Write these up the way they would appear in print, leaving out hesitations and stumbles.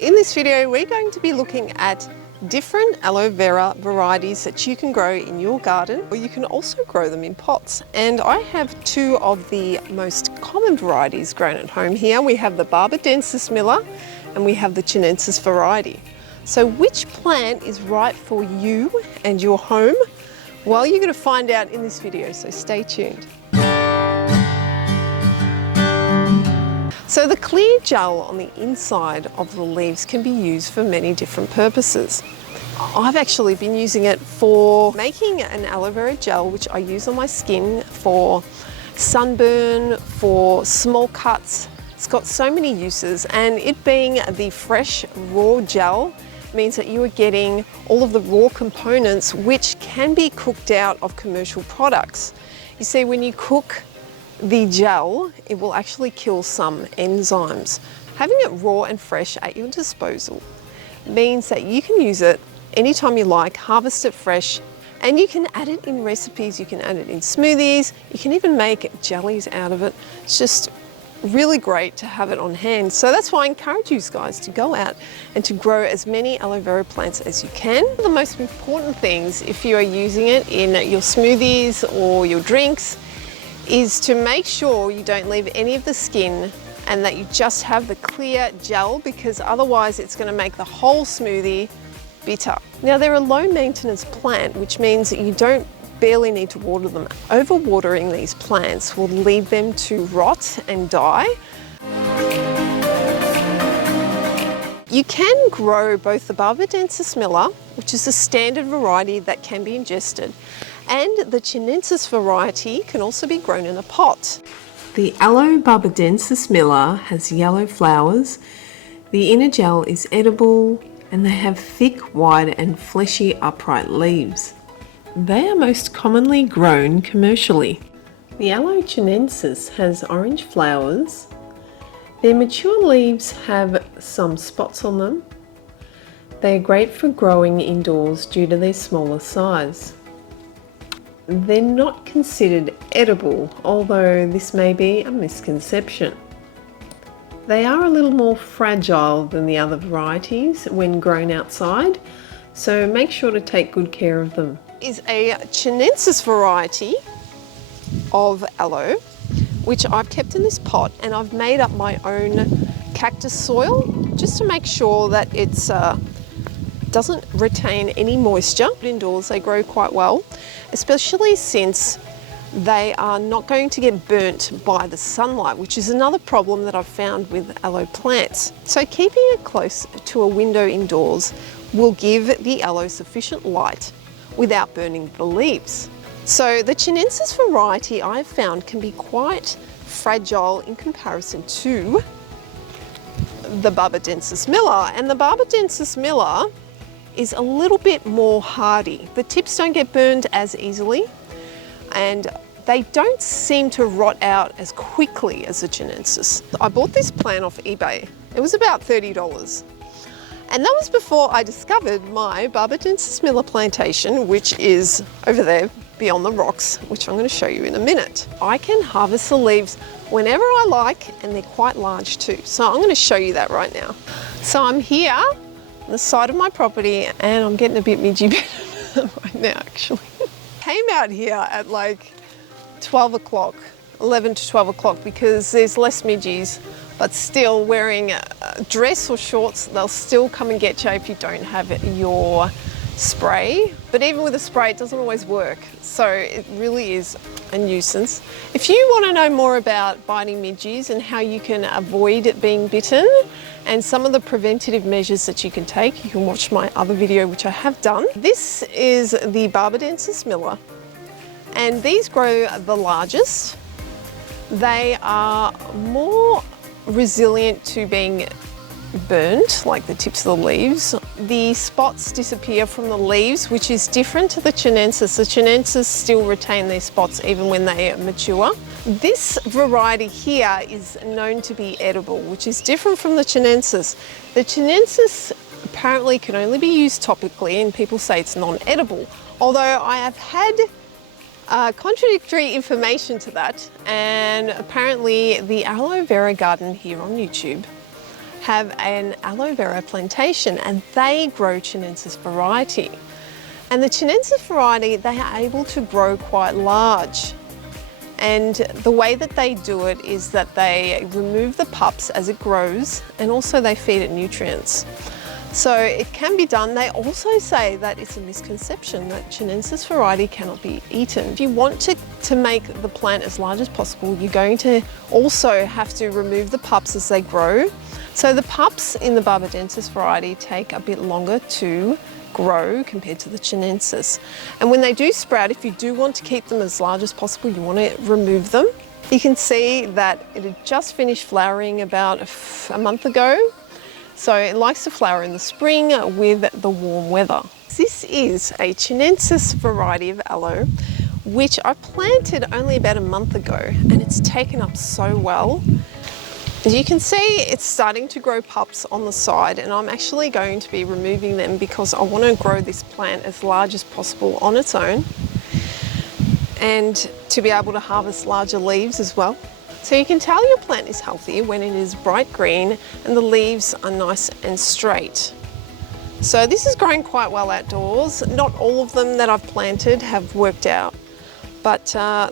In this video, we're going to be looking at different aloe vera varieties that you can grow in your garden, or you can also grow them in pots. And I have two of the most common varieties grown at home here. We have the Barbadensis miller and we have the Chinensis variety. So which plant is right for you and your home? Well, you're going to find out in this video, so stay tuned. So the clear gel on the inside of the leaves can be used for many different purposes. I've actually been using it for making an aloe vera gel, which I use on my skin for sunburn, for small cuts. It's got so many uses, and it being the fresh raw gel means that you are getting all of the raw components which can be cooked out of commercial products. You see, when you cook the gel, it will actually kill some enzymes. Having it raw and fresh at your disposal means that you can use it anytime you like, harvest it fresh, and you can add it in recipes, you can add it in smoothies, you can even make jellies out of it. It's just really great to have it on hand. So that's why I encourage you guys to go out and to grow as many aloe vera plants as you can. The most important things, if you are using it in your smoothies or your drinks, is to make sure you don't leave any of the skin and that you just have the clear gel, because otherwise it's going to make the whole smoothie bitter. Now, they're a low maintenance plant, which means that you don't barely need to water them. Overwatering these plants will lead them to rot and die. You can grow both the Barbadensis miller, which is a standard variety that can be ingested, and the Chinensis variety can also be grown in a pot. The Aloe Barbadensis miller has yellow flowers. The inner gel is edible, and they have thick, wide and fleshy upright leaves. They are most commonly grown commercially. The Aloe Chinensis has orange flowers. Their mature leaves have some spots on them. They are great for growing indoors due to their smaller size. They're not considered edible, although this may be a misconception. They are a little more fragile than the other varieties when grown outside, so make sure to take good care of them. Is a Chinensis variety of aloe, which I've kept in this pot, and I've made up my own cactus soil just to make sure that it's doesn't retain any moisture. Indoors they grow quite well, especially since they are not going to get burnt by the sunlight, which is another problem that I've found with aloe plants. So keeping it close to a window indoors will give the aloe sufficient light without burning the leaves. So the Chinensis variety I've found can be quite fragile in comparison to the Barbadensis miller, and the Barbadensis miller is a little bit more hardy. The tips don't get burned as easily, and they don't seem to rot out as quickly as the Chinensis. I bought this plant off eBay. It was about $30. And that was before I discovered my Barbadensis miller plantation, which is over there beyond the rocks, which I'm going to show you in a minute. I can harvest the leaves whenever I like, and they're quite large too. So I'm going to show you that right now. So I'm here on the side of my property, and I'm getting a bit midgy right now actually. Came out here at like 12 o'clock, 11 to 12 o'clock, because there's less midgies, but still wearing a dress or shorts, they'll still come and get you if you don't have your spray. But even with a spray, it doesn't always work. So it really is a nuisance. If you want to know more about biting midgies and how you can avoid it being bitten and some of the preventative measures that you can take, you can watch my other video, which I have done. This is the Barbadensis miller, and these grow the largest. They are more resilient to being burnt, like the tips of the leaves. The spots disappear from the leaves, which is different to the Chinensis. The Chinensis still retain their spots even when they mature. This variety here is known to be edible, which is different from the Chinensis. The Chinensis apparently can only be used topically, and people say it's non-edible, although I have had contradictory information to that, and apparently the aloe vera garden here on YouTube have an aloe vera plantation and they grow Chinensis variety. And the Chinensis variety, they are able to grow quite large. And the way that they do it is that they remove the pups as it grows, and also they feed it nutrients. So it can be done. They also say that it's a misconception that Chinensis variety cannot be eaten. If you want to make the plant as large as possible, you're going to also have to remove the pups as they grow. So the pups in the Barbadensis variety take a bit longer to grow compared to the Chinensis. And when they do sprout, if you do want to keep them as large as possible, you want to remove them. You can see that it had just finished flowering about a month ago. So it likes to flower in the spring with the warm weather. This is a Chinensis variety of aloe, which I planted only about a month ago, and it's taken up so well. As you can see, it's starting to grow pups on the side, and I'm actually going to be removing them because I want to grow this plant as large as possible on its own and to be able to harvest larger leaves as well. So you can tell your plant is healthy when it is bright green and the leaves are nice and straight. So this is growing quite well outdoors. Not all of them that I've planted have worked out, but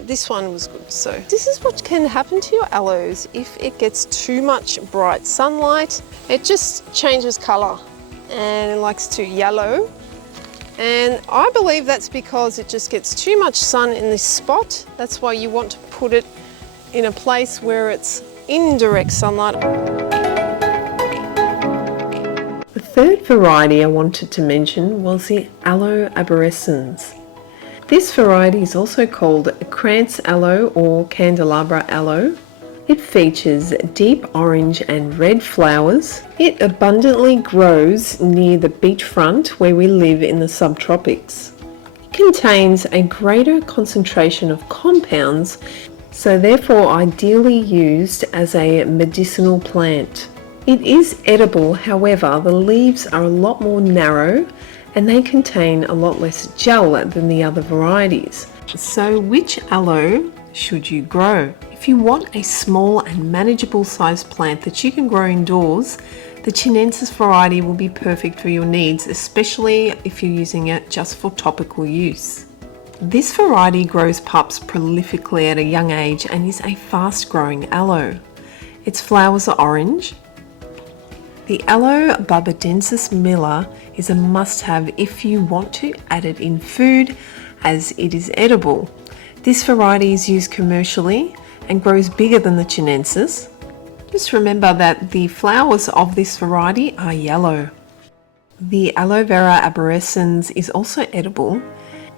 this one was good. So this is what can happen to your aloes if it gets too much bright sunlight. It just changes colour and it likes to yellow. And I believe that's because it just gets too much sun in this spot. That's why you want to put it in a place where it's in direct sunlight. The third variety I wanted to mention was the Aloe Aborescens. This variety is also called krantz aloe or candelabra aloe. It features deep orange and red flowers. It abundantly grows near the beachfront where we live in the subtropics. It contains a greater concentration of compounds, so therefore ideally used as a medicinal plant. It is edible, however, the leaves are a lot more narrow and they contain a lot less gel than the other varieties. So which aloe should you grow? If you want a small and manageable sized plant that you can grow indoors, the Chinensis variety will be perfect for your needs, especially if you're using it just for topical use. This variety grows pups prolifically at a young age and is a fast-growing aloe. Its flowers are orange. The Aloe Barbadensis Miller is a must-have if you want to add it in food, as it is edible. This variety is used commercially and grows bigger than the Chinensis. Just remember that the flowers of this variety are yellow. The Aloe Vera Aborescens is also edible.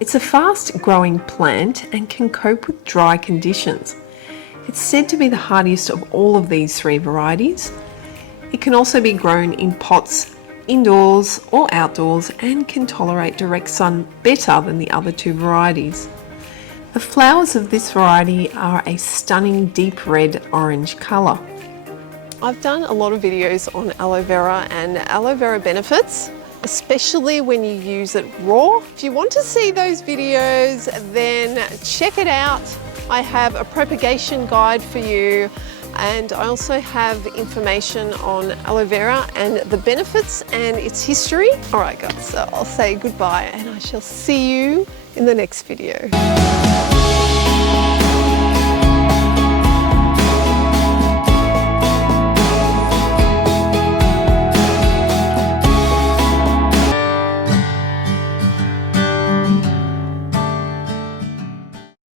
It's a fast-growing plant and can cope with dry conditions. It's said to be the hardiest of all of these three varieties. It can also be grown in pots, indoors or outdoors, and can tolerate direct sun better than the other two varieties. The flowers of this variety are a stunning deep red orange colour. I've done a lot of videos on aloe vera and aloe vera benefits, especially when you use it raw. If you want to see those videos, then check it out. I have a propagation guide for you, and I also have information on aloe vera and the benefits and its history. All right guys, so I'll say goodbye and I shall see you in the next video.